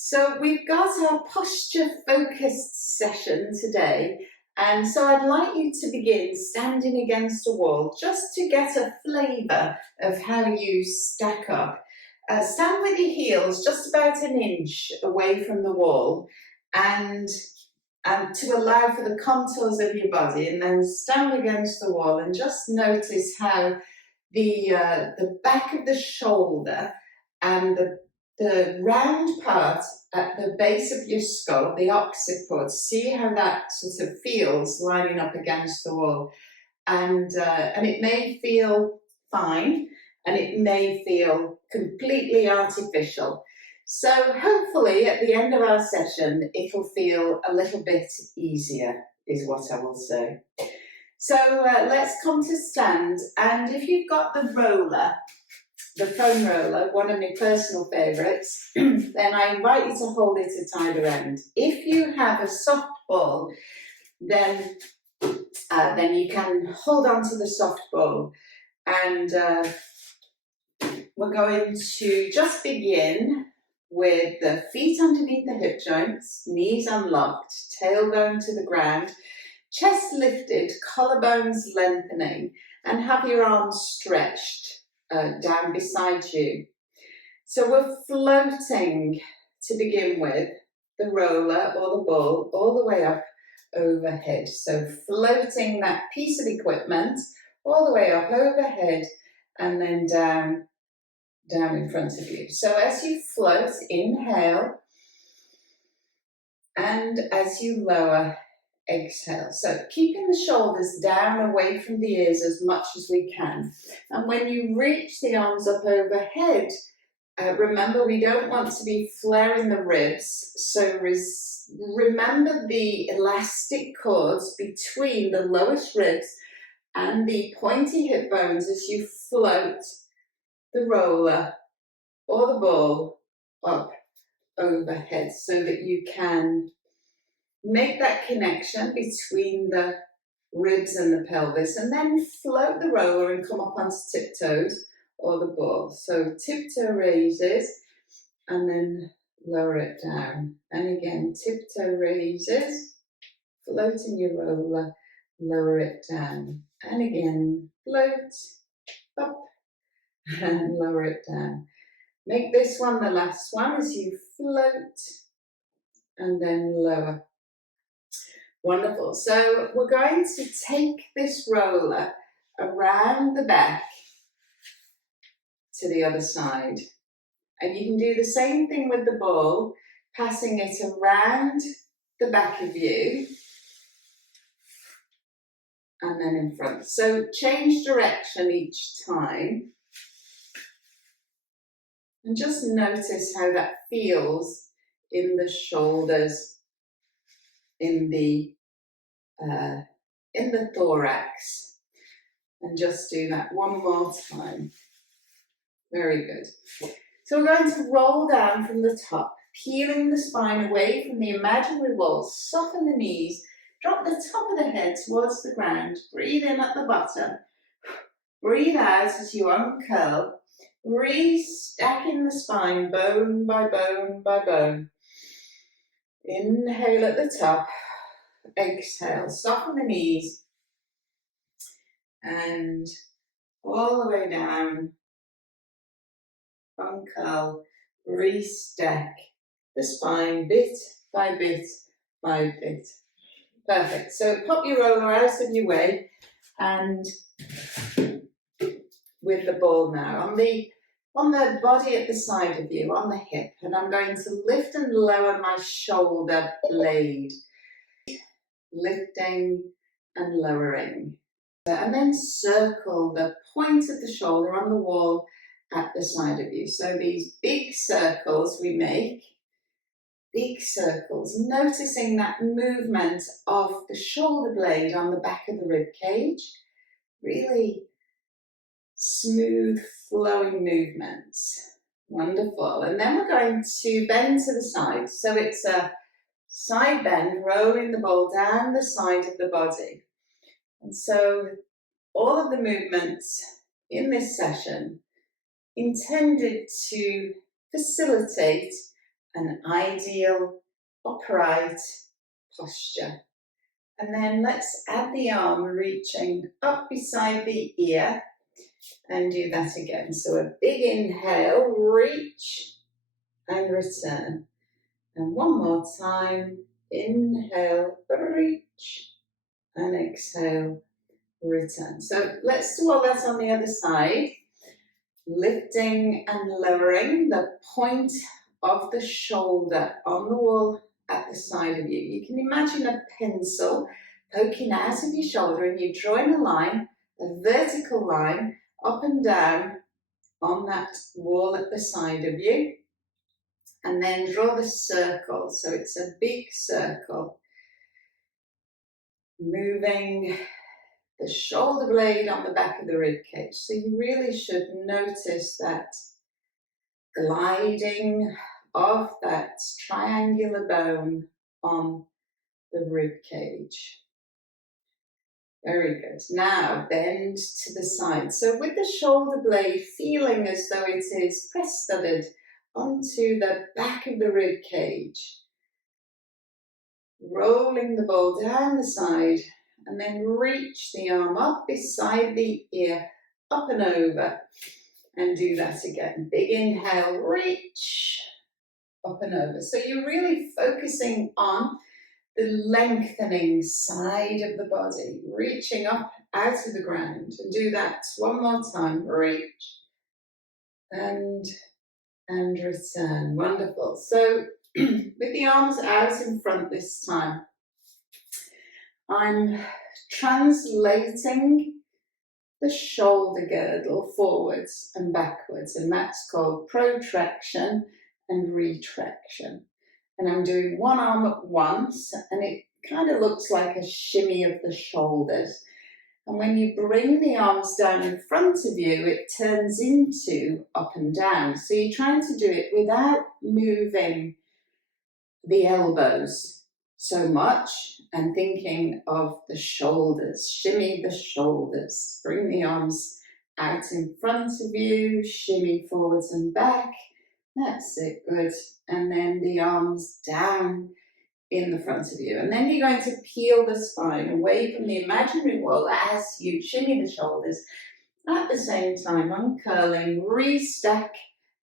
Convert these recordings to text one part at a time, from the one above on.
So we've got our posture focused session today, and so I'd like you to begin standing against a wall just to get a flavour of how you stack up. Stand with your heels just about an inch away from the wall and to allow for the contours of your body, and then stand against the wall and just notice how the back of the shoulder and the round part at the base of your skull, the occiput, see how that sort of feels lining up against the wall. And it may feel fine, and it may feel completely artificial. So hopefully at the end of our session, it'll feel a little bit easier, is what I will say. So let's come to stand, and if you've got the roller, the foam roller, one of my personal favourites, then I invite you to hold it at either end. If you have a soft ball, then you can hold on to the soft ball, and we're going to just begin with the feet underneath the hip joints, knees unlocked, tailbone to the ground, chest lifted, collarbones lengthening, and have your arms stretched down beside you. So we're floating to begin with, the roller or the ball all the way up overhead. So floating that piece of equipment all the way up overhead and then down in front of you. So as you float, inhale, and as you lower, exhale. So keeping the shoulders down away from the ears as much as we can. And when you reach the arms up overhead, remember we don't want to be flaring the ribs. So remember the elastic cords between the lowest ribs and the pointy hip bones as you float the roller or the ball up overhead, so that you can make that connection between the ribs and the pelvis, and then float the roller and come up onto tiptoes or the ball. So tiptoe raises and then lower it down. And again, tiptoe raises, floating your roller, lower it down. And again, float up and lower it down. Make this one the last one as you float and then lower. Wonderful. So we're going to take this roller around the back to the other side. And you can do the same thing with the ball, passing it around the back of you and then in front. So change direction each time. And just notice how that feels in the shoulders, in the thorax. And just do that one more time. Very good. So we're going to roll down from the top, peeling the spine away from the imaginary wall. Soften the knees. Drop the top of the head towards the ground. Breathe in at the bottom. Breathe out as you uncurl. Re-stacking the spine, bone by bone by bone. Inhale at the top. Exhale. Soften the knees. And all the way down. Uncurl. Re-stack the spine bit by bit by bit. Perfect. So pop your roller out of your way, and with the ball now on the body at the side of you, on the hip, and I'm going to lift and lower my shoulder blade, lifting and lowering, and then circle the point of the shoulder on the wall at the side of you. So these big circles we make, big circles, noticing that movement of the shoulder blade on the back of the rib cage, really smooth flowing movements. Wonderful. And then we're going to bend to the side. So it's a side bend, rolling the ball down the side of the body. And so all of the movements in this session intended to facilitate an ideal upright posture. And then let's add the arm reaching up beside the ear and do that again. So a big inhale, reach and return. And one more time, inhale, reach and exhale, return. So let's do all that on the other side. Lifting and lowering the point of the shoulder on the wall at the side of you. You can imagine a pencil poking out of your shoulder and you're drawing a line, a vertical line, up and down on that wall at the side of you. And then draw the circle. So it's a big circle. Moving the shoulder blade on the back of the rib cage. So you really should notice that gliding of that triangular bone on the rib cage. Very good. Now bend to the side. So with the shoulder blade feeling as though it is press-studded onto the back of the rib cage. Rolling the ball down the side and then reach the arm up beside the ear, up and over. And do that again. Big inhale, reach, up and over. So you're really focusing on the lengthening side of the body, reaching up out of the ground. And do that one more time. Reach and return. Wonderful. So with the arms out in front this time, I'm translating the shoulder girdle forwards and backwards, and that's called protraction and retraction. And I'm doing one arm at once, and it kind of looks like a shimmy of the shoulders. And when you bring the arms down in front of you, it turns into up and down. So you're trying to do it without moving the elbows so much and thinking of the shoulders. Shimmy the shoulders. Bring the arms out in front of you, shimmy forwards and back. That's it, good. And then the arms down in the front of you. And then you're going to peel the spine away from the imaginary wall as you shimmy the shoulders. At the same time, uncurling, restack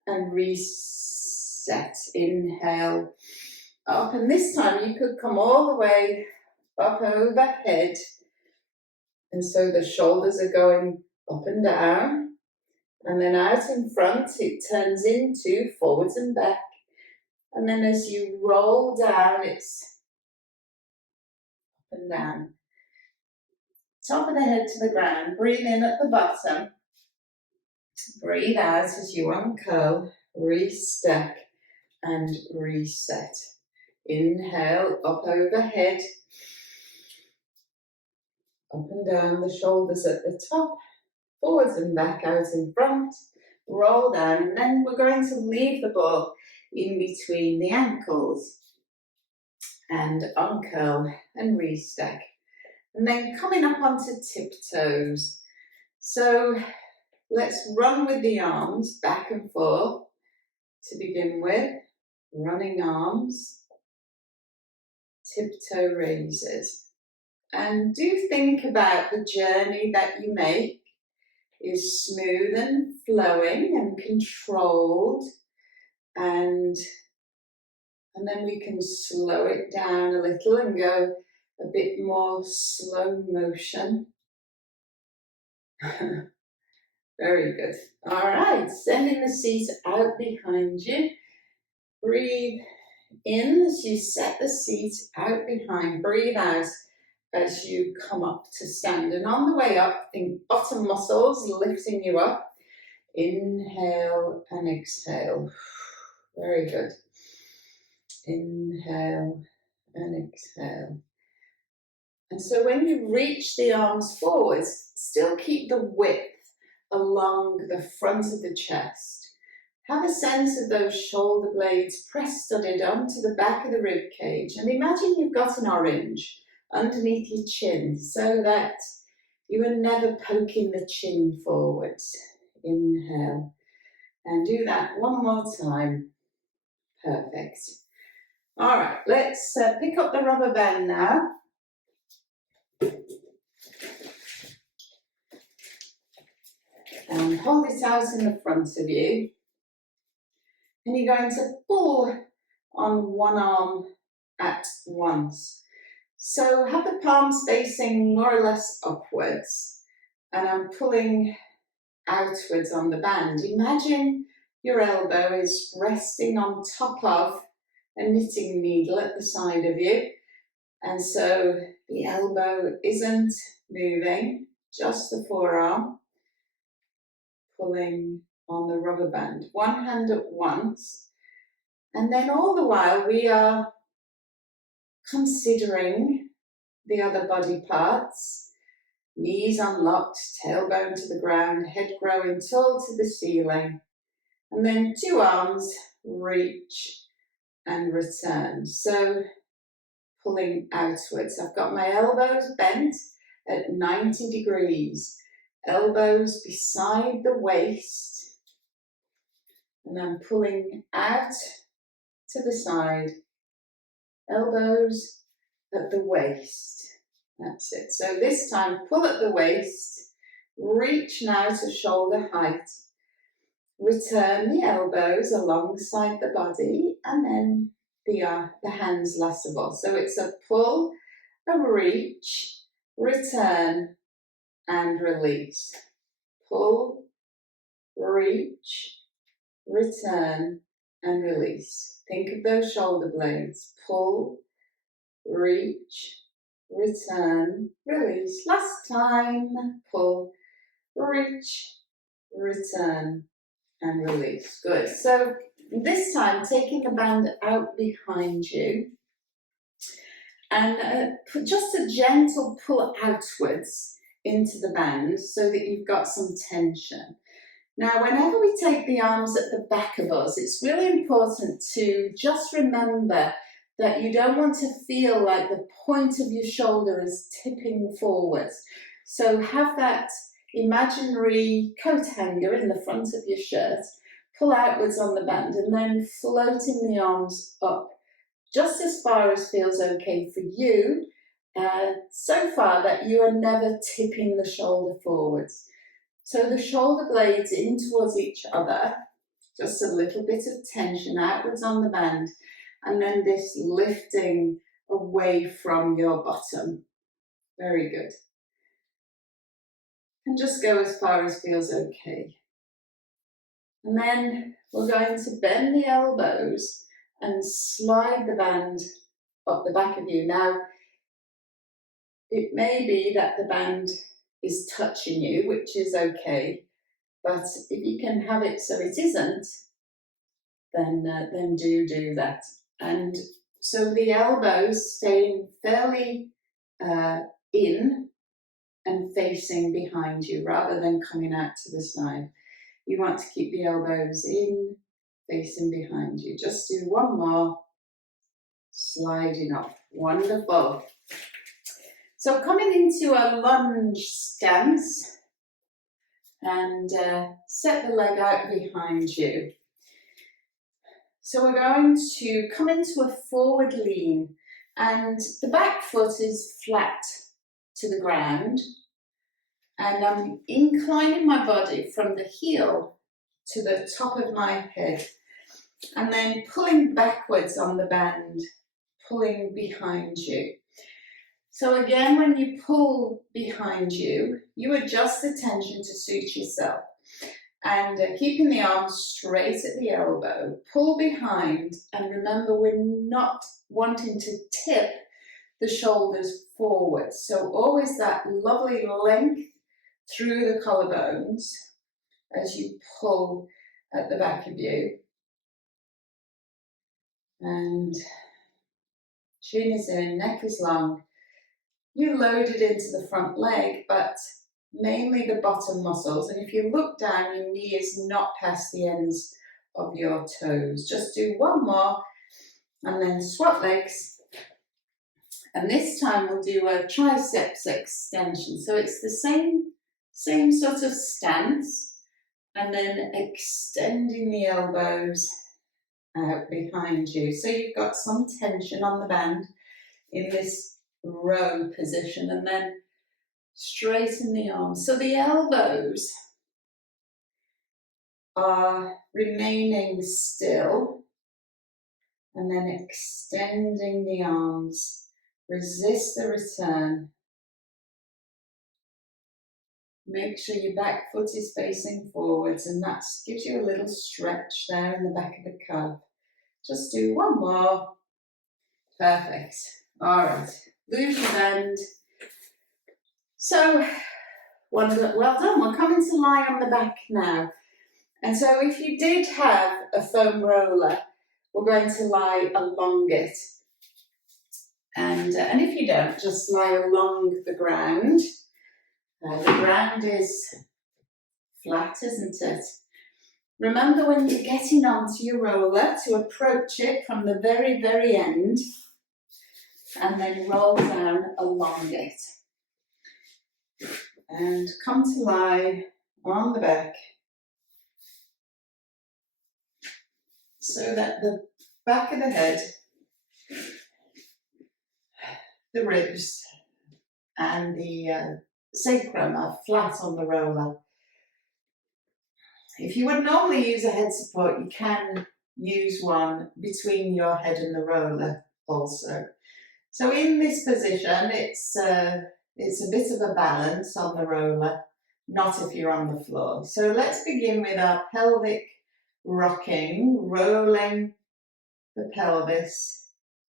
and reset. Inhale, up. And this time you could come all the way up overhead. And so the shoulders are going up and down. And then out in front, it turns into forwards and back. And then as you roll down, it's up and down. Top of the head to the ground. Breathe in at the bottom. Breathe out as you uncurl, restack and reset. Inhale, up overhead. Up and down, the shoulders at the top. Forwards and back out in front. Roll down, and then we're going to leave the ball in between the ankles and uncurl and restack. And then coming up onto tiptoes. So let's run with the arms back and forth to begin with. Running arms, tiptoe raises. And do think about the journey that you make is smooth and flowing and controlled, and then we can slow it down a little and go a bit more slow motion. Very good. All right, sending the seat out behind you. Breathe in as you set the seat out behind. Breathe out as you come up to stand. And on the way up, think bottom muscles lifting you up. Inhale and exhale. Very good. Inhale and exhale. And so when you reach the arms forwards, still keep the width along the front of the chest. Have a sense of those shoulder blades press-studded onto the back of the rib cage. And imagine you've got an orange underneath your chin so that you are never poking the chin forwards. Inhale. And do that one more time. Perfect. All right, let's pick up the rubber band now. And hold it out in the front of you. And you're going to pull on one arm at once. So have the palms facing more or less upwards. And I'm pulling outwards on the band. Imagine your elbow is resting on top of a knitting needle at the side of you. And so the elbow isn't moving, just the forearm, pulling on the rubber band. One hand at once. And then all the while we are considering the other body parts. Knees unlocked, tailbone to the ground, head growing tall to the ceiling. And then 2 arms, reach and return. So pulling outwards. I've got my elbows bent at 90 degrees. Elbows beside the waist. And I'm pulling out to the side. Elbows at the waist. That's it. So this time, pull at the waist, reach now to shoulder height, return the elbows alongside the body, and then the hands last of all. So it's a pull, a reach, return, and release. Pull, reach, return, and release. Think of those shoulder blades. Pull, reach, return, release. Last time, pull, reach, return, and release. Good. So this time, taking the band out behind you and just a gentle pull outwards into the band so that you've got some tension. Now, whenever we take the arms at the back of us, it's really important to just remember that you don't want to feel like the point of your shoulder is tipping forwards. So have that imaginary coat hanger in the front of your shirt, pull outwards on the band, and then floating the arms up just as far as feels okay for you, so far that you are never tipping the shoulder forwards. So the shoulder blades in towards each other, just a little bit of tension outwards on the band, and then this lifting away from your bottom. Very good. And just go as far as feels okay. And then we're going to bend the elbows and slide the band up the back of you. Now, it may be that the band is touching you, which is okay, but if you can have it so it isn't, then do that. And so the elbows staying fairly in and facing behind you rather than coming out to the side. You want to keep the elbows in, facing behind you. Just do one more, sliding up. Wonderful. So coming into a lunge stance and set the leg out behind you. So we're going to come into a forward lean and the back foot is flat to the ground and I'm inclining my body from the heel to the top of my head and then pulling backwards on the band, pulling behind you. So again, when you pull behind you, you adjust the tension to suit yourself. And keeping the arms straight at the elbow, pull behind, and remember we're not wanting to tip the shoulders forward. So always that lovely length through the collarbones as you pull at the back of you. And chin is in, neck is long. You loaded into the front leg, but mainly the bottom muscles. And if you look down, your knee is not past the ends of your toes. Just do one more and then swap legs. And this time we'll do a triceps extension. So it's the same sort of stance and then extending the elbows out behind you. So you've got some tension on the band in this row position, and then straighten the arms. So the elbows are remaining still, and then extending the arms. Resist the return. Make sure your back foot is facing forwards, and that gives you a little stretch there in the back of the calf. Just do one more. Perfect. All right. Lose your bend. So, well done. We're coming to lie on the back now. And so if you did have a foam roller, we're going to lie along it. And if you don't, just lie along the ground. The ground is flat, isn't it? Remember, when you're getting onto your roller, to approach it from the very, very end and then roll down along it. And come to lie on the back so that the back of the head, the ribs and the sacrum are flat on the roller. If you would normally use a head support, you can use one between your head and the roller also. So in this position, it's a bit of a balance on the roller, not if you're on the floor. So let's begin with our pelvic rocking, rolling the pelvis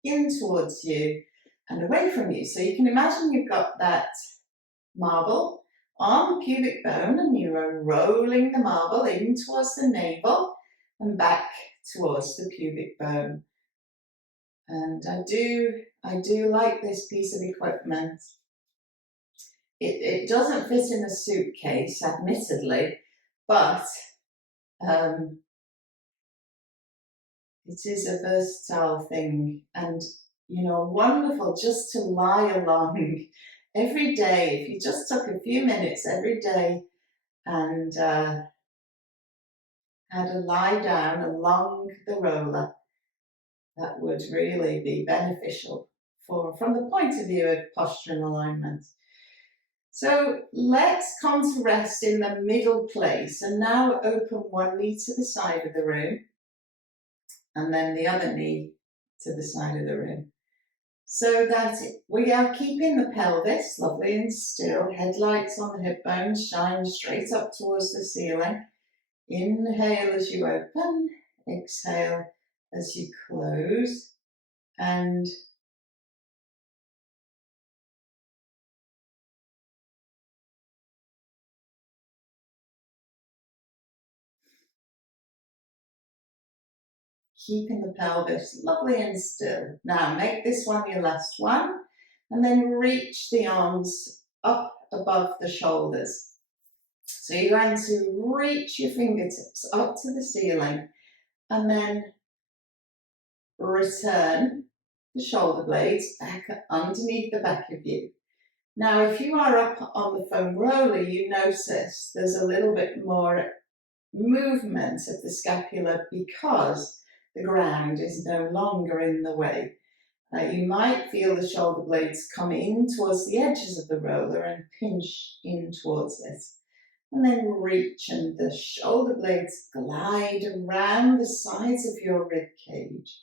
in towards you and away from you. So you can imagine you've got that marble on the pubic bone, and you are rolling the marble in towards the navel and back towards the pubic bone. And I do like this piece of equipment. It doesn't fit in a suitcase, admittedly, but it is a versatile thing, and wonderful just to lie along every day. If you just took a few minutes every day and had a lie down along the roller, that would really be beneficial from the point of view of posture and alignment. So let's come to rest in the middle place, and now open one knee to the side of the room and then the other knee to the side of the room. So that we are keeping the pelvis lovely and still, headlights on the hip bones, shine straight up towards the ceiling. Inhale as you open, exhale as you close, and keeping the pelvis lovely and still. Now make this one your last one, and then reach the arms up above the shoulders. So you're going to reach your fingertips up to the ceiling and then return the shoulder blades back underneath the back of you. Now, if you are up on the foam roller, you notice there's a little bit more movement of the scapula because the ground is no longer in the way. You might feel the shoulder blades come in towards the edges of the roller and pinch in towards it. And then reach, and the shoulder blades glide around the sides of your rib cage.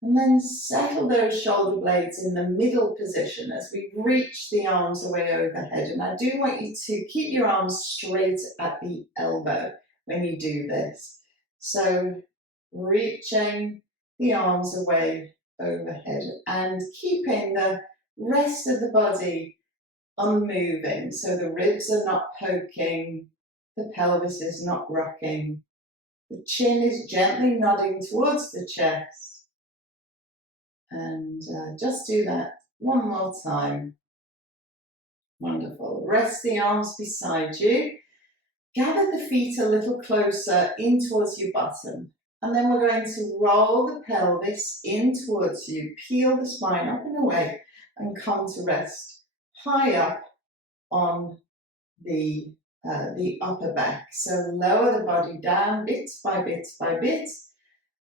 And then settle those shoulder blades in the middle position as we reach the arms away overhead. And I do want you to keep your arms straight at the elbow when you do this. So reaching the arms away overhead and keeping the rest of the body unmoving. So the ribs are not poking, the pelvis is not rocking, the chin is gently nodding towards the chest. And just do that one more time. Wonderful. Rest the arms beside you. Gather the feet a little closer in towards your bottom. And then we're going to roll the pelvis in towards you. Peel the spine up and away and come to rest high up on the upper back. So lower the body down bit by bit by bit.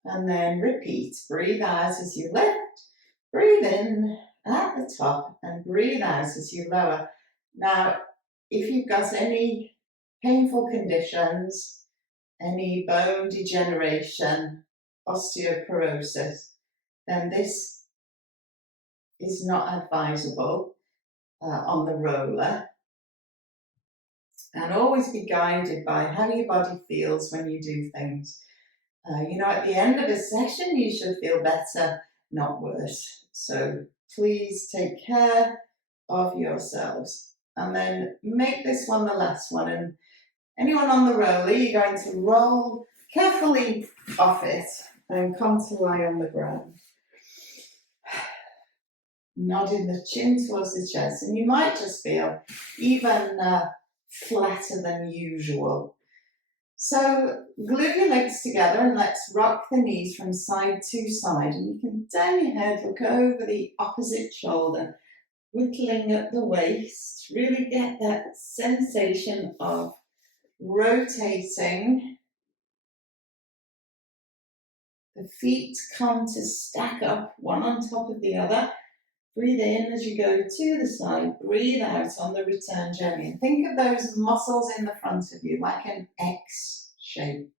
And then repeat. Breathe out as you lift. Breathe in at the top and breathe out as you lower. Now, if you've got any painful conditions, any bone degeneration, osteoporosis, then this is not advisable on the roller. And always be guided by how your body feels when you do things. At the end of a session, you should feel better, not worse. So please take care of yourselves. And then make this one the last one. And anyone on the roller, you're going to roll carefully off it and come to lie on the ground. Nodding the chin towards the chest. And you might just feel even flatter than usual. So glue your legs together and let's rock the knees from side to side. And you can turn your head, look over the opposite shoulder, whittling at the waist. Really get that sensation of rotating. The feet come to stack up, one on top of the other. Breathe in as you go to the side. Breathe out on the return journey. And think of those muscles in the front of you like an X shape.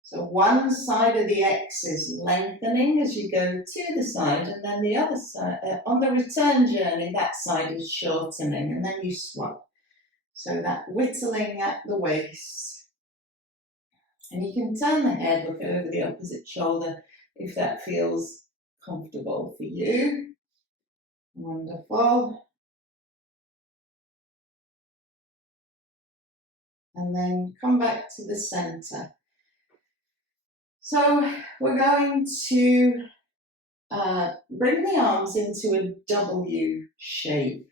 So one side of the X is lengthening as you go to the side, and then the other side, on the return journey, that side is shortening, and then you swap. So that whittling at the waist. And you can turn the head, look over the opposite shoulder if that feels comfortable for you. Wonderful. And then come back to the center. So we're going to bring the arms into a W shape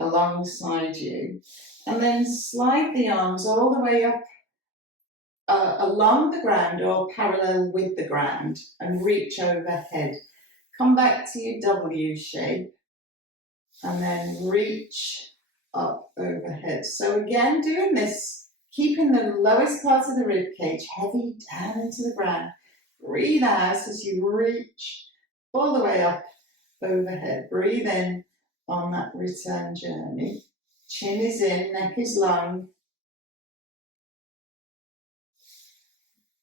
alongside you. And then slide the arms all the way up along the ground or parallel with the ground and reach overhead. Come back to your W shape and then reach up overhead. So again, doing this, keeping the lowest part of the rib cage heavy down into the ground. Breathe out as you reach all the way up overhead. Breathe in on that return journey. Chin is in, neck is long.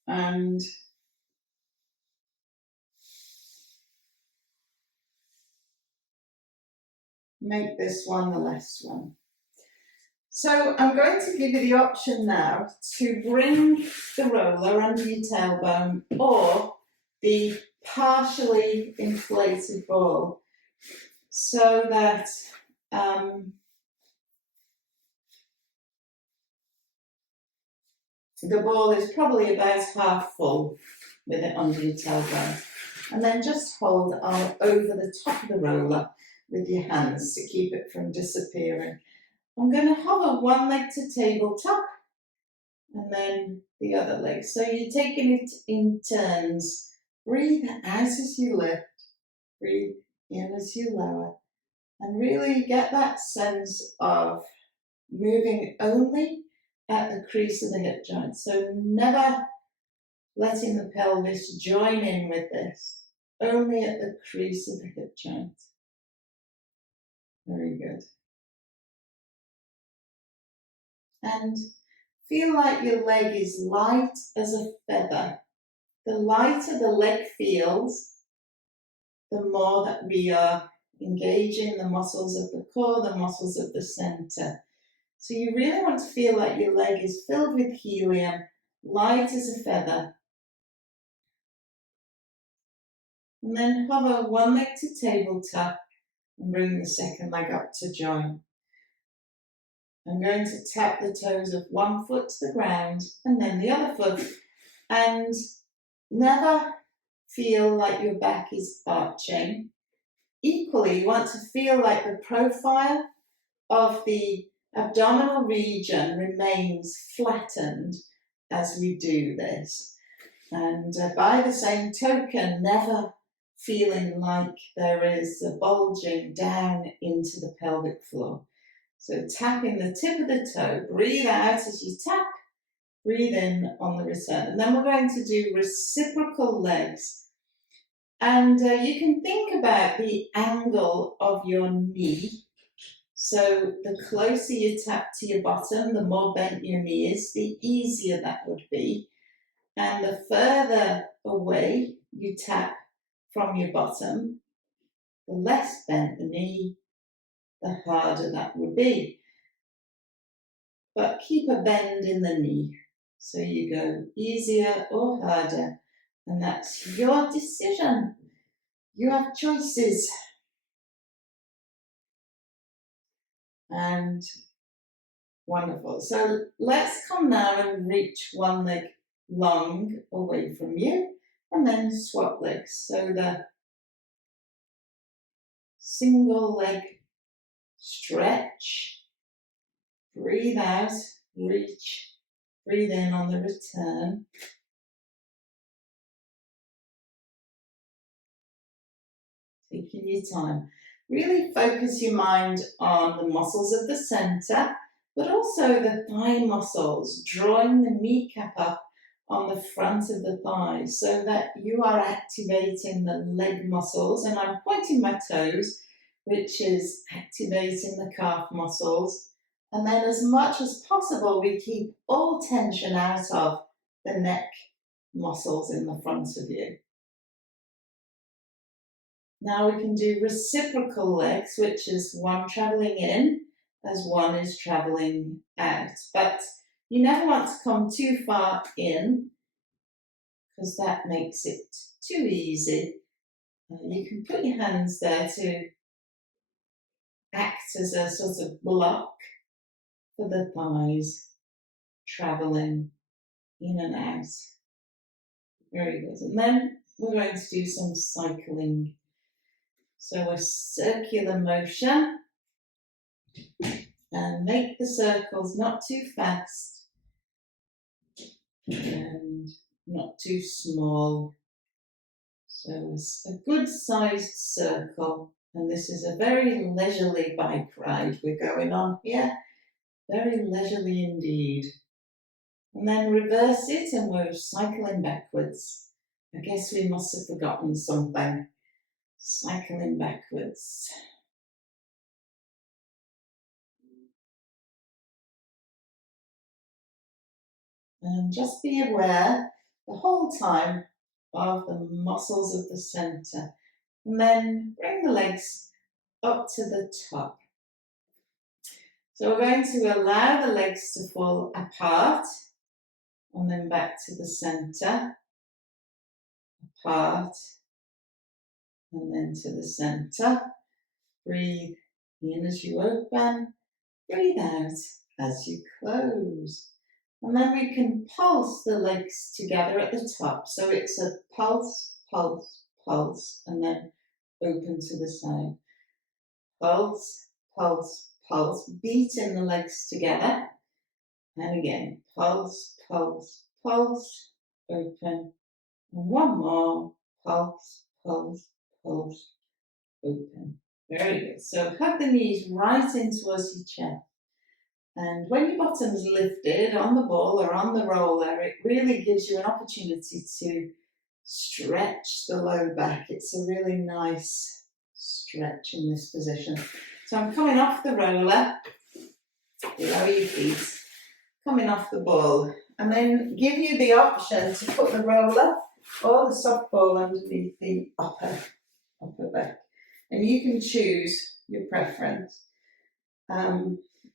And make this one the last one. So I'm going to give you the option now to bring the roller under your tailbone or the partially inflated ball so that the ball is probably about half full with it under your tailbone. And then just hold over the top of the roller with your hands to keep it from disappearing. I'm going to hover one leg to tabletop and then the other leg. So you're taking it in turns. Breathe out as you lift. Breathe in as you lower. And really get that sense of moving only at the crease of the hip joint. So never letting the pelvis join in with this. Only at the crease of the hip joint. Very good. And feel like your leg is light as a feather. The lighter the leg feels, the more that we are engaging the muscles of the core, the muscles of the center. So you really want to feel like your leg is filled with helium, light as a feather. And then hover one leg to tabletop and bring the second leg up to join. I'm going to tap the toes of one foot to the ground and then the other foot, and never feel like your back is arching. Equally, you want to feel like the profile of the abdominal region remains flattened as we do this. And by the same token, never feeling like there is a bulging down into the pelvic floor. So tapping the tip of the toe, breathe out as you tap, Breathe in on the return. And then we're going to do reciprocal legs. And you can think about the angle of your knee. So the closer you tap to your bottom, the more bent your knee is, the easier that would be. And the further away you tap from your bottom, the less bent the knee, the harder that would be. But keep a bend in the knee. So you go easier or harder, and that's your decision. You have choices. And wonderful. So let's come now and reach one leg long away from you, and then swap legs. So the single leg stretch, breathe out, reach, breathe in on the return. Taking your time. Really focus your mind on the muscles of the center, but also the thigh muscles, drawing the kneecap up on the front of the thigh so that you are activating the leg muscles. And I'm pointing my toes, which is activating the calf muscles. And then as much as possible, we keep all tension out of the neck muscles in the front of you. Now we can do reciprocal legs, which is one traveling in as one is traveling out. But you never want to come too far in because that makes it too easy. You can put your hands there to act as a sort of block for the thighs, traveling in and out. Very good. And then we're going to do some cycling. So a circular motion, and make the circles not too fast and not too small. So it's a good sized circle, and this is a very leisurely bike ride we're going on here, very leisurely indeed. And then reverse it and we're cycling backwards. I guess we must have forgotten something. Cycling backwards. And just be aware the whole time of the muscles of the center. And then bring the legs up to the top. So we're going to allow the legs to fall apart and then back to the center. Apart and then to the center. Breathe in as you open. Breathe out as you close. And then we can pulse the legs together at the top. So it's a pulse, pulse, pulse, and then open to the side. Pulse, pulse, pulse, beating the legs together. And again, pulse, pulse, pulse, open. And one more, pulse, pulse, pulse, open. Very good. So hug the knees right in towards your chest. And when your bottom's lifted on the ball or on the roller, it really gives you an opportunity to stretch the low back. It's a really nice stretch in this position. So I'm coming off the roller, lower your feet, coming off the ball, and then give you the option to put the roller or the soft ball underneath the upper back. And you can choose your preference.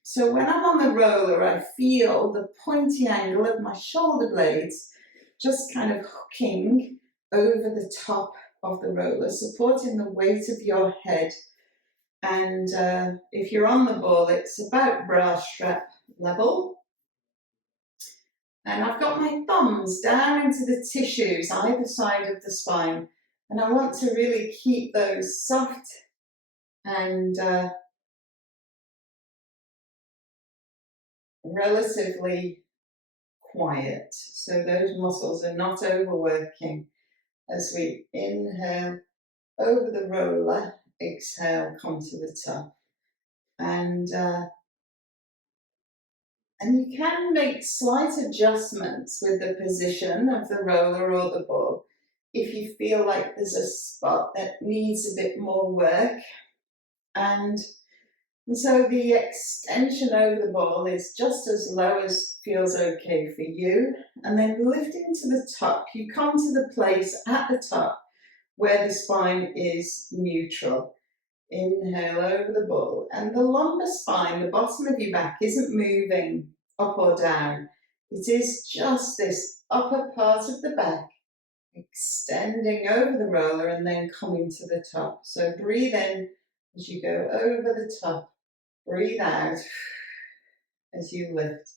So when I'm on the roller, I feel the pointy angle of my shoulder blades just kind of hooking over the top of the roller, supporting the weight of your head. And if you're on the ball, it's about bra strap level. And I've got my thumbs down into the tissues either side of the spine. And I want to really keep those soft and relatively quiet. So those muscles are not overworking as we inhale over the roller, exhale, come to the top. And And you can make slight adjustments with the position of the roller or the ball if you feel like there's a spot that needs a bit more work. And so the extension over the ball is just as low as feels okay for you. And then lifting to the top, you come to the place at the top where the spine is neutral. Inhale over the ball. And the lumbar spine, the bottom of your back, isn't moving up or down. It is just this upper part of the back extending over the roller and then coming to the top. So breathe in as you go over the top. Breathe out as you lift.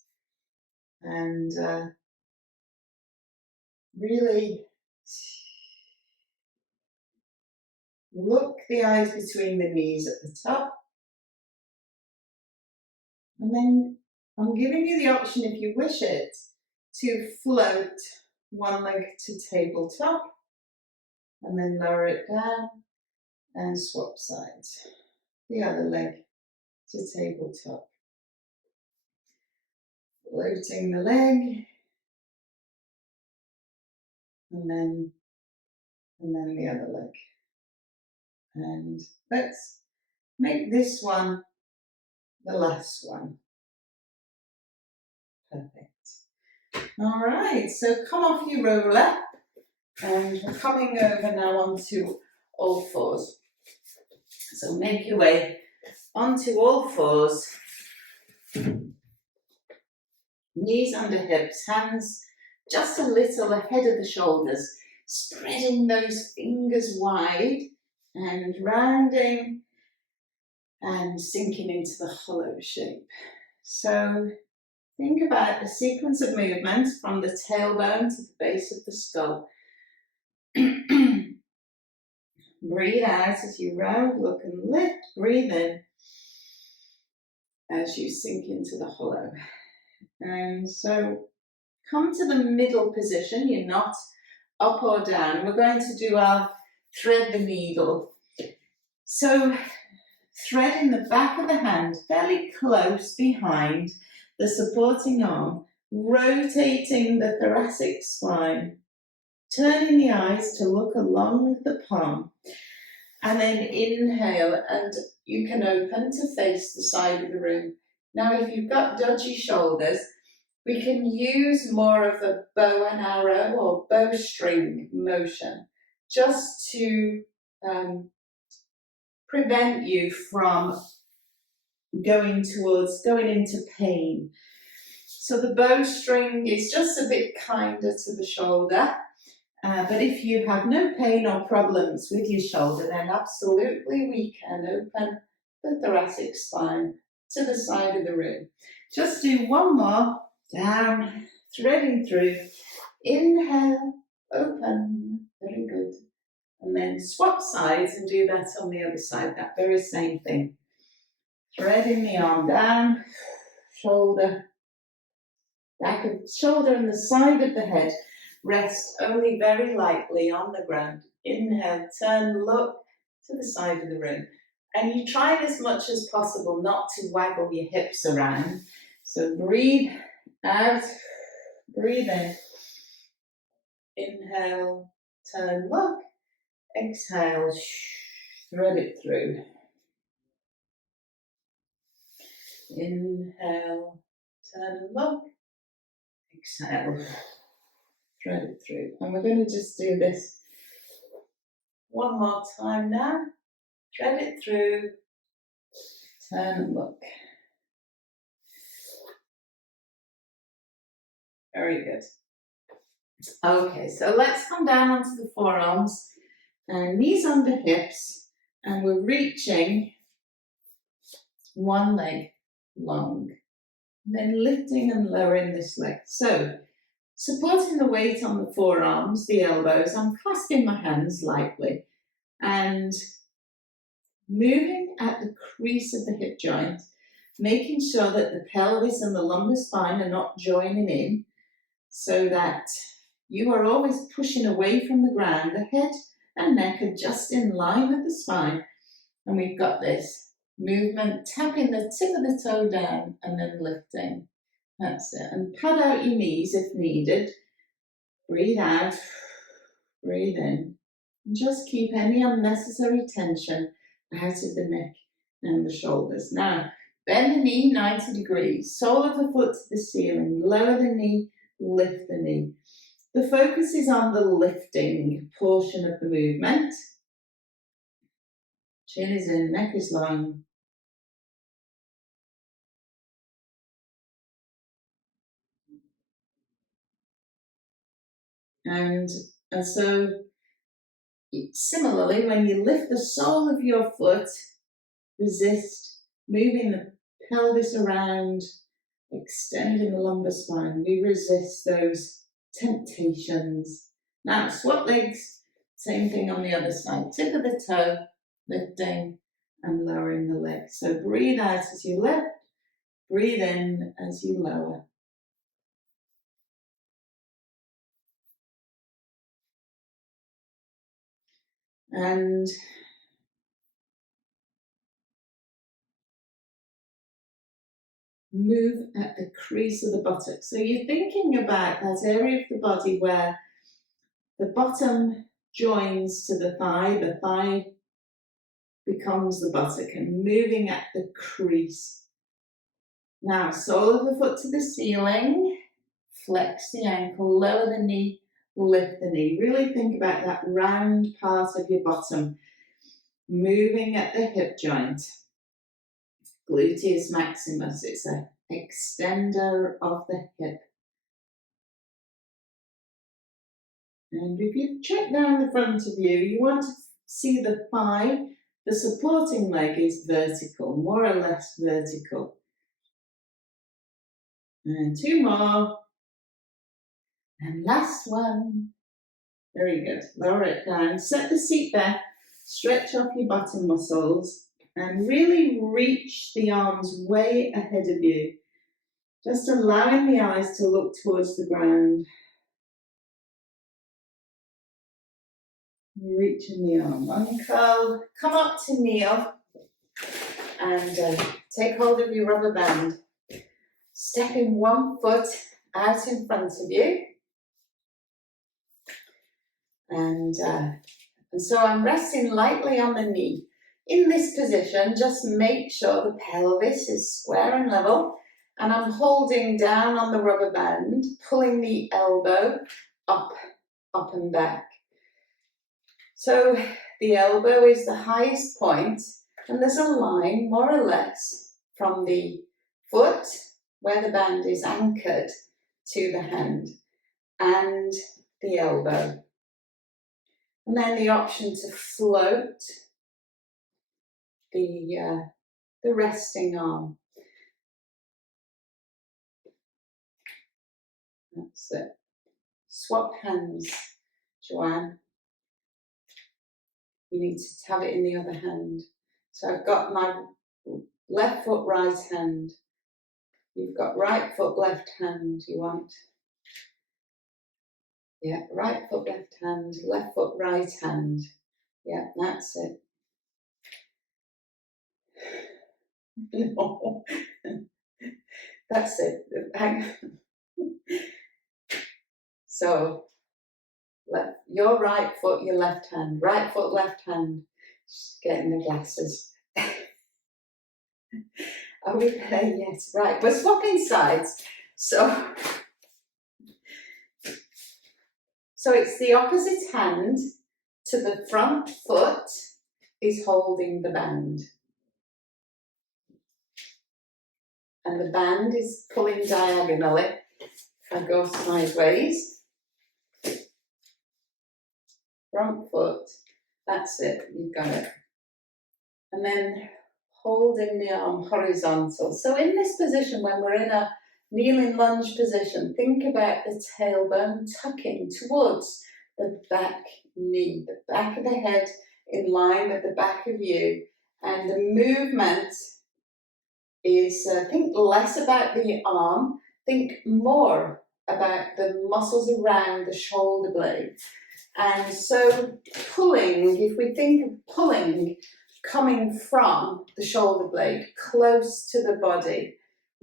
And really look the eyes between the knees at the top. And then I'm giving you the option, if you wish it, to float one leg to tabletop and then lower it down and swap sides. The other leg to tabletop. Floating the leg and then the other leg. And let's make this one the last one. Perfect. All right, so come off your roller and we're coming over now onto all fours. So make your way onto all fours. Knees under hips, hands just a little ahead of the shoulders, spreading those fingers wide and rounding and sinking into the hollow shape. So think about the sequence of movement from the tailbone to the base of the skull. Breathe out as you round, look and lift. Breathe in as you sink into the hollow. And so come to the middle position. You're not up or down. We're going to do our thread the needle. So thread in the back of the hand, fairly close behind the supporting arm, rotating the thoracic spine, turning the eyes to look along the palm, and then inhale, and you can open to face the side of the room. Now, if you've got dodgy shoulders, we can use more of a bow and arrow or bowstring motion just to prevent you from going into pain. So the bowstring is just a bit kinder to the shoulder, but if you have no pain or problems with your shoulder, then absolutely we can open the thoracic spine to the side of the room. Just do one more, down, threading through, inhale, open, very good. And then swap sides and do that on the other side, that very same thing. Threading the arm down, shoulder, back of the shoulder and the side of the head. Rest only very lightly on the ground. Inhale, turn, look to the side of the room. And you try as much as possible not to waggle your hips around. So breathe out, breathe in. Inhale, turn, look. Exhale, thread it through. Inhale, turn and look. Exhale, thread it through. And we're going to just do this one more time now. Thread it through, turn and look. Very good. Okay, so let's come down onto the forearms and knees under hips, and we're reaching one leg long, then lifting and lowering this leg. So supporting the weight on the forearms, the elbows, I'm clasping my hands lightly and moving at the crease of the hip joint, making sure that the pelvis and the lumbar spine are not joining in, so that you are always pushing away from the ground, the head and neck are just in line with the spine. And we've got this movement, tapping the tip of the toe down and then lifting. That's it. And pad out your knees if needed. Breathe out, breathe in. And just keep any unnecessary tension out of the neck and the shoulders. Now, bend the knee 90 degrees, sole of the foot to the ceiling, lower the knee, lift the knee. The focus is on the lifting portion of the movement. Chin is in, neck is long. And so, similarly, when you lift the sole of your foot, resist moving the pelvis around, extending the lumbar spine. We resist those temptations. Now, swap legs, same thing on the other side. Tip of the toe, lifting and lowering the leg. So breathe out as you lift, breathe in as you lower. And move at the crease of the buttock. So you're thinking about that area of the body where the bottom joins to the thigh becomes the buttock, and moving at the crease. Now, sole of the foot to the ceiling, flex the ankle, lower the knee, lift the knee. Really think about that round part of your bottom, moving at the hip joint. Gluteus maximus, it's an extender of the hip. And if you check down the front of you want to see the thigh. The supporting leg is vertical, more or less vertical. And two more. And last one. Very good. Lower it down. Set the seat there. Stretch off your bottom muscles. And really reach the arms way ahead of you. Just allowing the eyes to look towards the ground. Reaching the arm. Uncurl. Come up to kneel. And take hold of your rubber band. Stepping one foot out in front of you. And so I'm resting lightly on the knee. In this position, just make sure the pelvis is square and level. And I'm holding down on the rubber band, pulling the elbow up and back. So the elbow is the highest point, and there's a line, more or less, from the foot, where the band is anchored, to the hand, and the elbow. And then the option to float the resting arm. That's it. Swap hands, Joanne. You need to have it in the other hand. So I've got my left foot, right hand. You've got right foot, left hand, you want. Yeah, right foot, left hand, left foot, right hand. Yeah, that's it. No. That's it. So, your right foot, your left hand. Right foot, left hand. Just getting the glasses. Are we there? Yes, right. We're swapping sides. So it's the opposite hand to the front foot is holding the band. And the band is pulling diagonally. If I go sideways. Front foot. That's it. You've got it. And then holding the arm horizontal. So in this position, when we're in a kneeling lunge position, think about the tailbone tucking towards the back knee, the back of the head in line with the back of you. And the movement is, think less about the arm, think more about the muscles around the shoulder blade. And so pulling, if we think of pulling coming from the shoulder blade close to the body,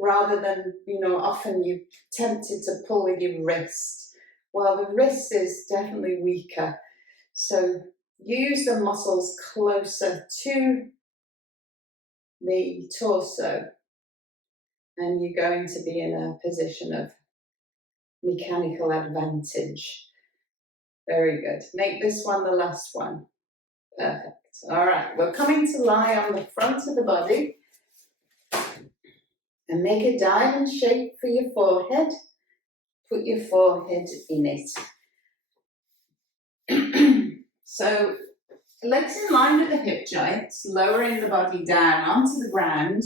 rather than, often you're tempted to pull with your wrist. Well, the wrist is definitely weaker. So use the muscles closer to the torso, and you're going to be in a position of mechanical advantage. Very good. Make this one the last one. Perfect. All right, we're coming to lie on the front of the body and make a diamond shape for your forehead. Put your forehead in it. So legs in line with the hip joints, lowering the body down onto the ground,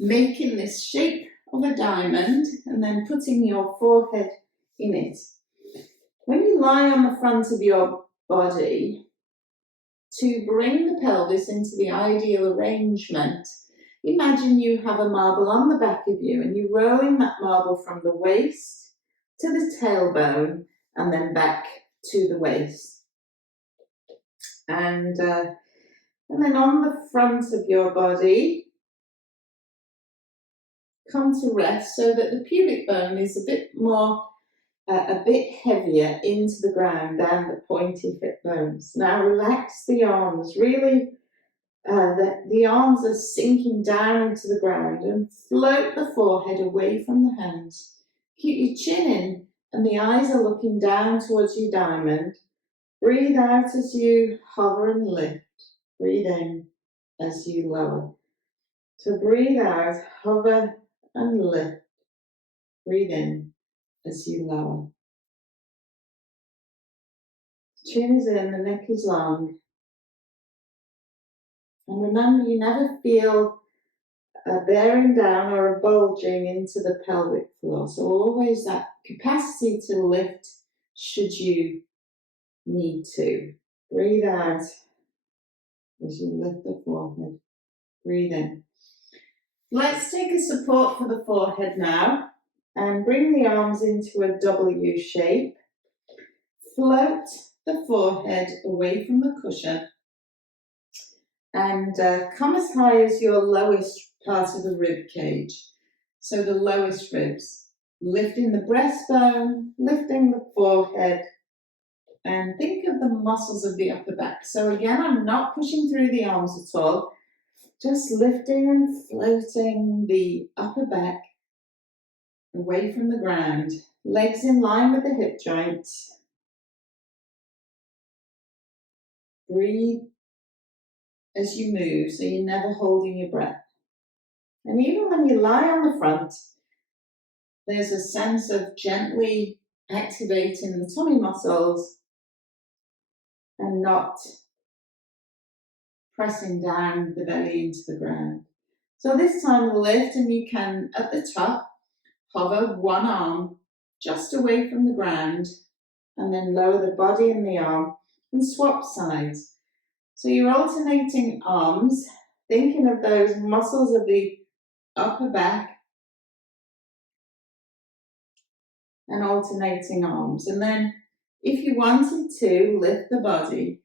making this shape of a diamond, and then putting your forehead in it. When you lie on the front of your body, to bring the pelvis into the ideal arrangement, imagine you have a marble on the back of you and you're rolling that marble from the waist to the tailbone and then back to the waist. And then on the front of your body, come to rest so that the pubic bone is a bit more, a bit heavier into the ground than the pointy hip bones. Now relax the arms, really, the arms are sinking down into the ground, and float the forehead away from the hands. Keep your chin in and the eyes are looking down towards your diamond. Breathe out as you hover and lift. Breathe in as you lower. So breathe out, hover and lift. Breathe in as you lower. Chin is in, the neck is long. And remember, you never feel a bearing down or a bulging into the pelvic floor. So always that capacity to lift should you need to. Breathe out as you lift the forehead. Breathe in. Let's take a support for the forehead now and bring the arms into a W shape. Float the forehead away from the cushion and come as high as your lowest part of the rib cage. So the lowest ribs. Lifting the breastbone, lifting the forehead, and think of the muscles of the upper back. So again, I'm not pushing through the arms at all, just lifting and floating the upper back away from the ground. Legs in line with the hip joints. Breathe as you move, so you're never holding your breath. And even when you lie on the front, there's a sense of gently activating the tummy muscles and not pressing down the belly into the ground. So this time lift, and you can, at the top, hover one arm just away from the ground and then lower the body and the arm and swap sides. So you're alternating arms, thinking of those muscles of the upper back and alternating arms. And then if you wanted to lift the body,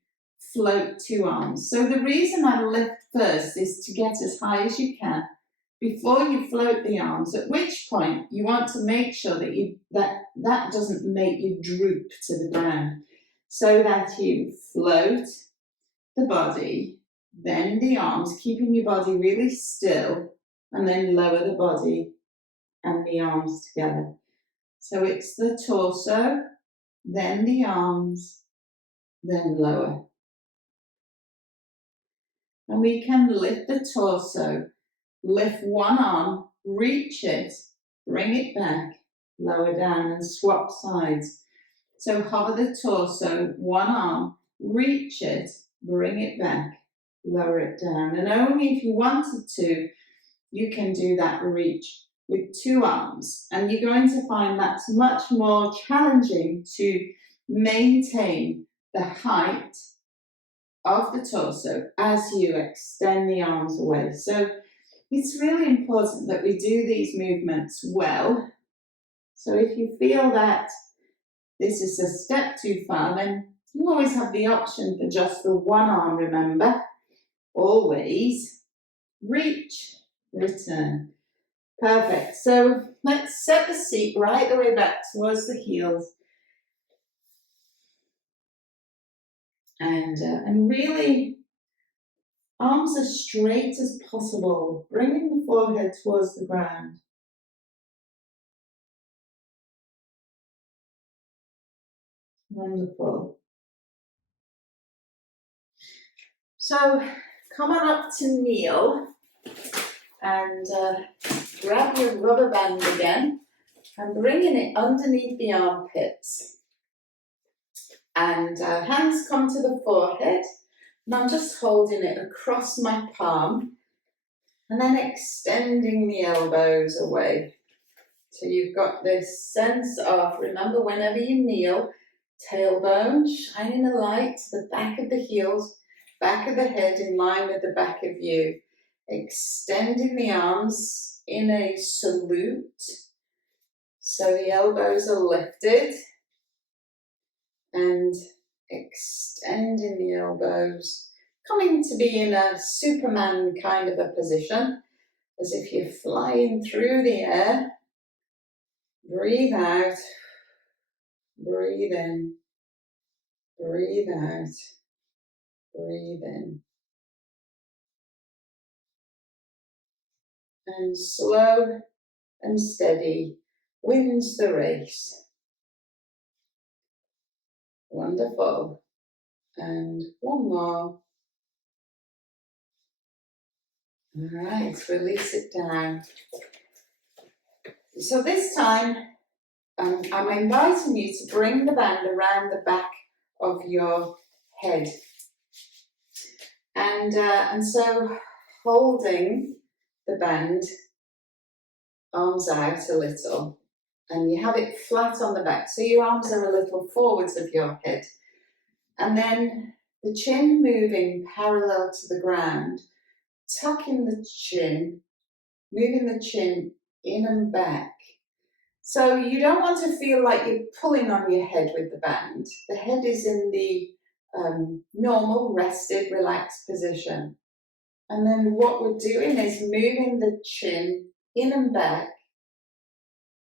float two arms. So the reason I lift first is to get as high as you can before you float the arms, at which point you want to make sure that that doesn't make you droop to the ground, so that you float the body, then the arms, keeping your body really still, and then lower the body and the arms together. So it's the torso, then the arms, then lower. And we can lift the torso, lift one arm, reach it, bring it back, lower down and swap sides. So hover the torso, one arm, reach it, bring it back, lower it down. And only if you wanted to, you can do that reach with two arms. And you're going to find that's much more challenging to maintain the height of the torso as you extend the arms away. So it's really important that we do these movements well. So if you feel that this is a step too far, then you always have the option for just the one arm, remember. Always reach, return. Perfect. So let's set the seat right the way back towards the heels. And really, arms as straight as possible, bringing the forehead towards the ground. Wonderful. So come on up to kneel and grab your rubber band again and bringing it underneath the armpits. And hands come to the forehead, and I'm just holding it across my palm and then extending the elbows away. So you've got this sense of, remember, whenever you kneel, tailbone shining a light to the back of the heels, back of the head in line with the back of you. Extending the arms in a salute. So the elbows are lifted. And extending the elbows. Coming to be in a Superman kind of a position. As if you're flying through the air. Breathe out. Breathe in. Breathe out. Breathe in. And slow and steady wins the race. Wonderful. And one more. All right, release it down. So this time, I'm inviting you to bring the band around the back of your head. And so holding the band, arms out a little, and you have it flat on the back, so your arms are a little forwards of your head. And then the chin moving parallel to the ground, tucking the chin, moving the chin in and back. So you don't want to feel like you're pulling on your head with the band. The head is in the normal, rested, relaxed position. And then what we're doing is moving the chin in and back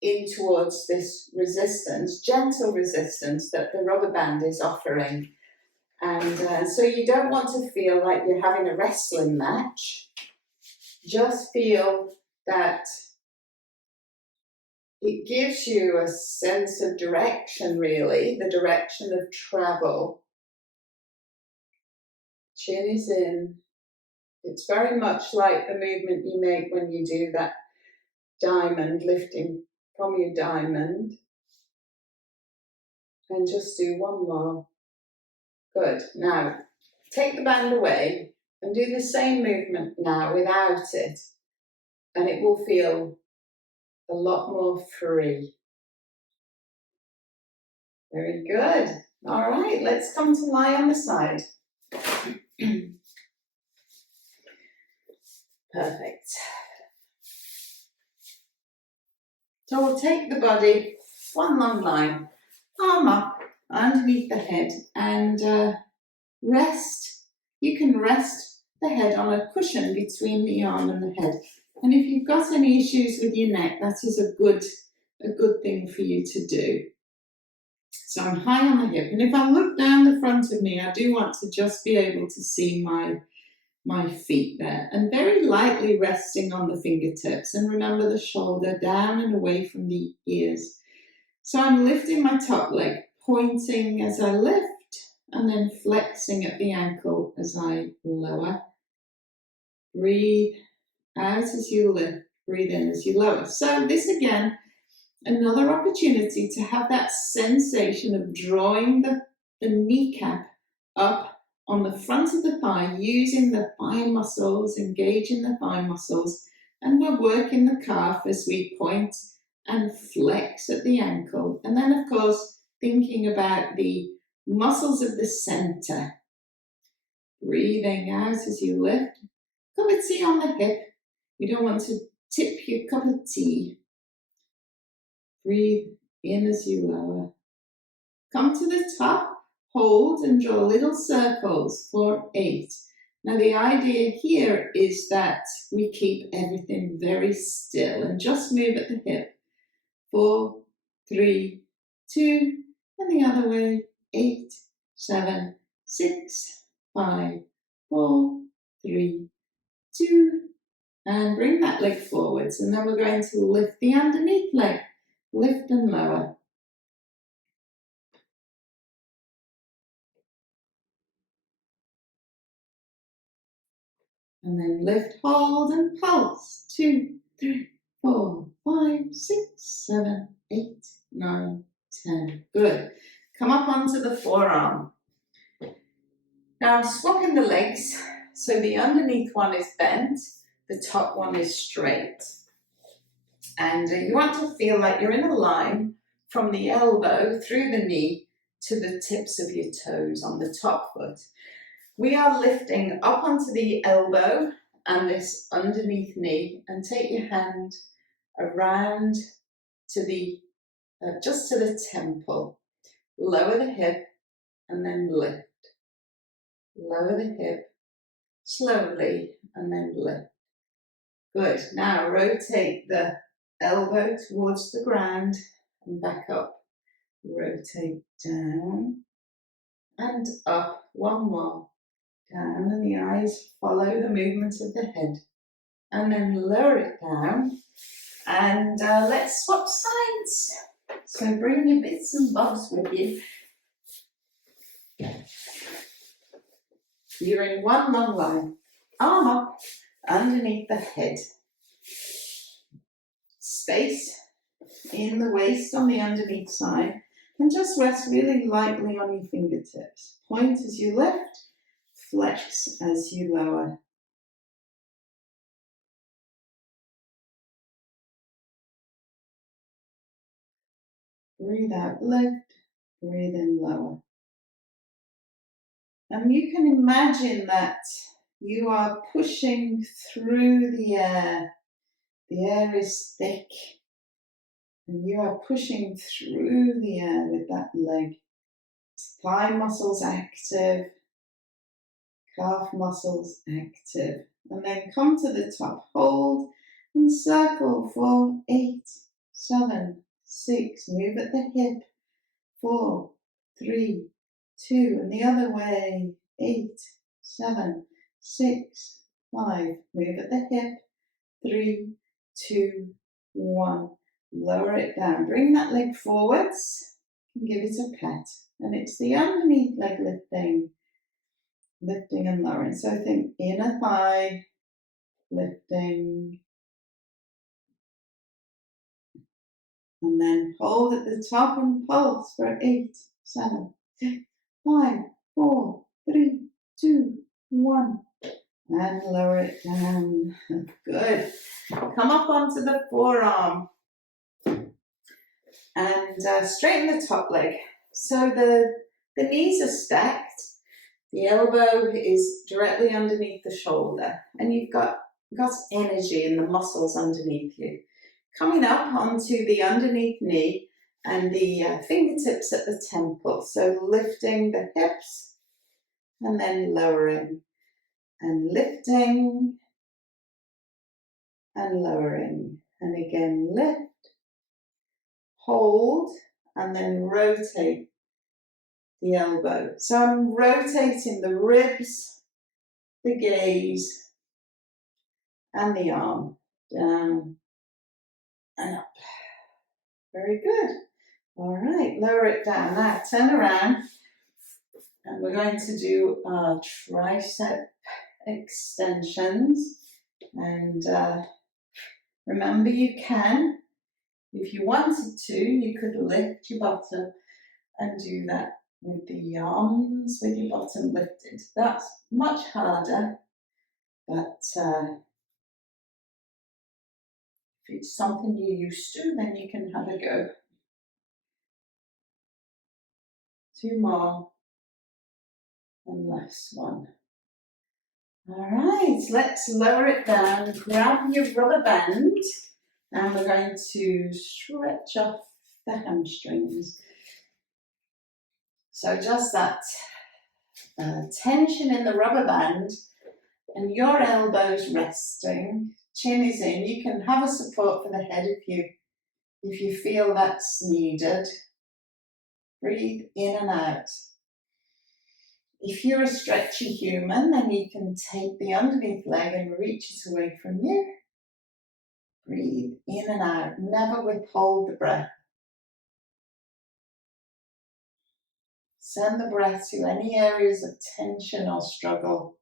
in towards this resistance, gentle resistance that the rubber band is offering. And so you don't want to feel like you're having a wrestling match. Just feel that it gives you a sense of direction, really, the direction of travel. Chin is in. It's very much like the movement you make when you do that diamond, lifting from your diamond. And just do one more. Good. Now, take the band away and do the same movement now without it. And it will feel a lot more free. Very good. All right, let's come to lie on the side. Perfect. So we'll take the body, one long line, arm up underneath the head, and rest. You can rest the head on a cushion between the arm and the head. And if you've got any issues with your neck, that is a good thing for you to do. So I'm high on the hip, and if I look down the front of me, I do want to just be able to see my feet there, and very lightly resting on the fingertips. And remember the shoulder down and away from the ears. So I'm lifting my top leg, pointing as I lift, and then flexing at the ankle as I lower. Breathe out as you lift, breathe in as you lower. So this again, another opportunity to have that sensation of drawing the kneecap up on the front of the thigh, using the thigh muscles, engaging the thigh muscles, and we're working the calf as we point and flex at the ankle. And then, of course, thinking about the muscles of the center. Breathing out as you lift. Cup of tea on the hip. You don't want to tip your cup of tea. Breathe in as you lower. Come to the top, hold and draw little circles for 8. Now the idea here is that we keep everything very still and just move at the hip. 4, 3, 2, and the other way. 8, 7, 6, 5, 4, 3, 2, and bring that leg forwards. And then we're going to lift the underneath leg. Lift and lower. And then lift, hold, and pulse. 2, 3, 4, 5, 6, 7, 8, 9, 10. Good. Come up onto the forearm. Now swapping the legs. So the underneath one is bent, the top one is straight. And you want to feel like you're in a line from the elbow through the knee to the tips of your toes on the top foot. We are lifting up onto the elbow and this underneath knee, and take your hand around to the, just to the temple. Lower the hip and then lift. Lower the hip slowly and then lift. Good. Now rotate the elbow towards the ground and back up. Rotate down and up. One more. Down, and the eyes follow the movement of the head. And then lower it down. And let's swap sides. So bring your bits and bobs with you. You're in one long line. Arm up underneath the head. Space in the waist on the underneath side. And just rest really lightly on your fingertips. Point as you lift. Flex as you lower. Breathe out, lift. Breathe in, lower. And you can imagine that you are pushing through the air. The air is thick. And you are pushing through the air with that leg. Thigh muscles active. Calf muscles active. And then come to the top. Hold and circle for 8, 7, 6. Move at the hip. 4, 3, 2. And the other way. 8, 7, 6, 5. Move at the hip. 3, 2, 1. Lower it down. Bring that leg forwards and give it a pat. And it's the underneath leg lifting. Lifting and lowering. So think inner thigh, lifting. And then hold at the top and pulse for 8, 7, 6, 5, 4, 3, 2, 1. And lower it down. Good. Come up onto the forearm. And straighten the top leg. So the knees are stacked. The elbow is directly underneath the shoulder, and you've got energy in the muscles underneath you. Coming up onto the underneath knee and the fingertips at the temple. So lifting the hips and then lowering and lifting and lowering. And again, lift, hold, and then rotate the elbow. So I'm rotating the ribs, the gaze, and the arm down and up. Very good. All right, lower it down. Now turn around, and we're going to do our tricep extensions. And remember, you can, if you wanted to, you could lift your bottom and do that with the arms, with your bottom lifted. That's much harder, but if it's something you're used to, then you can have a go. 2 more, and last one. All right, let's lower it down. Grab your rubber band, and we're going to stretch off the hamstrings. So just that tension in the rubber band and your elbows resting, chin is in. You can have a support for the head if you feel that's needed. Breathe in and out. If you're a stretchy human, then you can take the underneath leg and reach it away from you. Breathe in and out. Never withhold the breath. Send the breath to any areas of tension or struggle.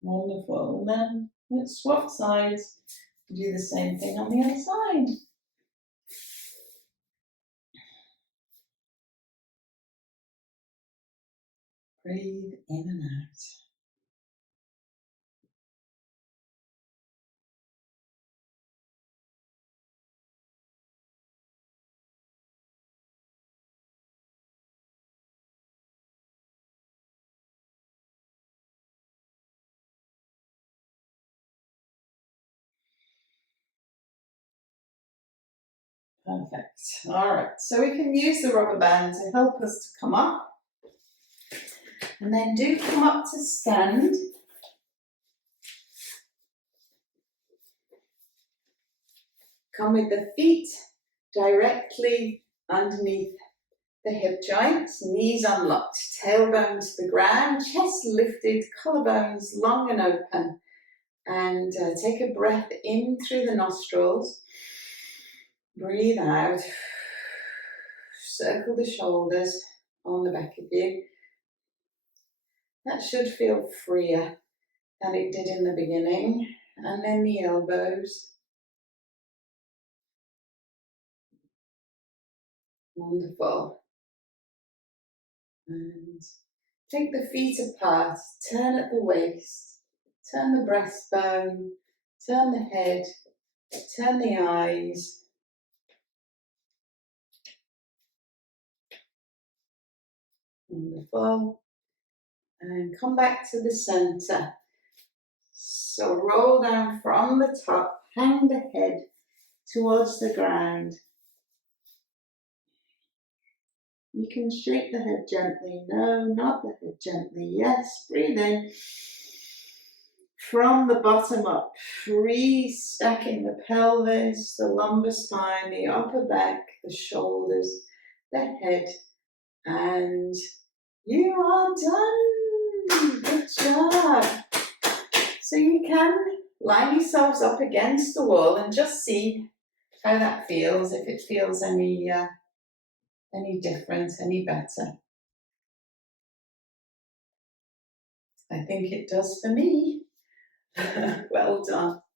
Wonderful. And then let's swap sides. Do the same thing on the other side. Breathe in and out. Perfect. All right, so we can use the rubber band to help us to come up. And then do come up to stand. Come with the feet directly underneath the hip joints, knees unlocked, tailbone to the ground, chest lifted, collarbones long and open. And take a breath in through the nostrils. Breathe out. Circle the shoulders on the back of you. That should feel freer than it did in the beginning. And then the elbows. Wonderful. And take the feet apart, turn at the waist, turn the breastbone, turn the head, turn the eyes. Wonderful. And come back to the center. So roll down from the top, hang the head towards the ground. You can shake the head gently. No, nod the head gently. Yes, breathe in. From the bottom up, re-stacking the pelvis, the lumbar spine, the upper back, the shoulders, the head, and you are done. Good job. So you can line yourselves up against the wall and just see how that feels, if it feels any different, any better. I think it does for me. Well done.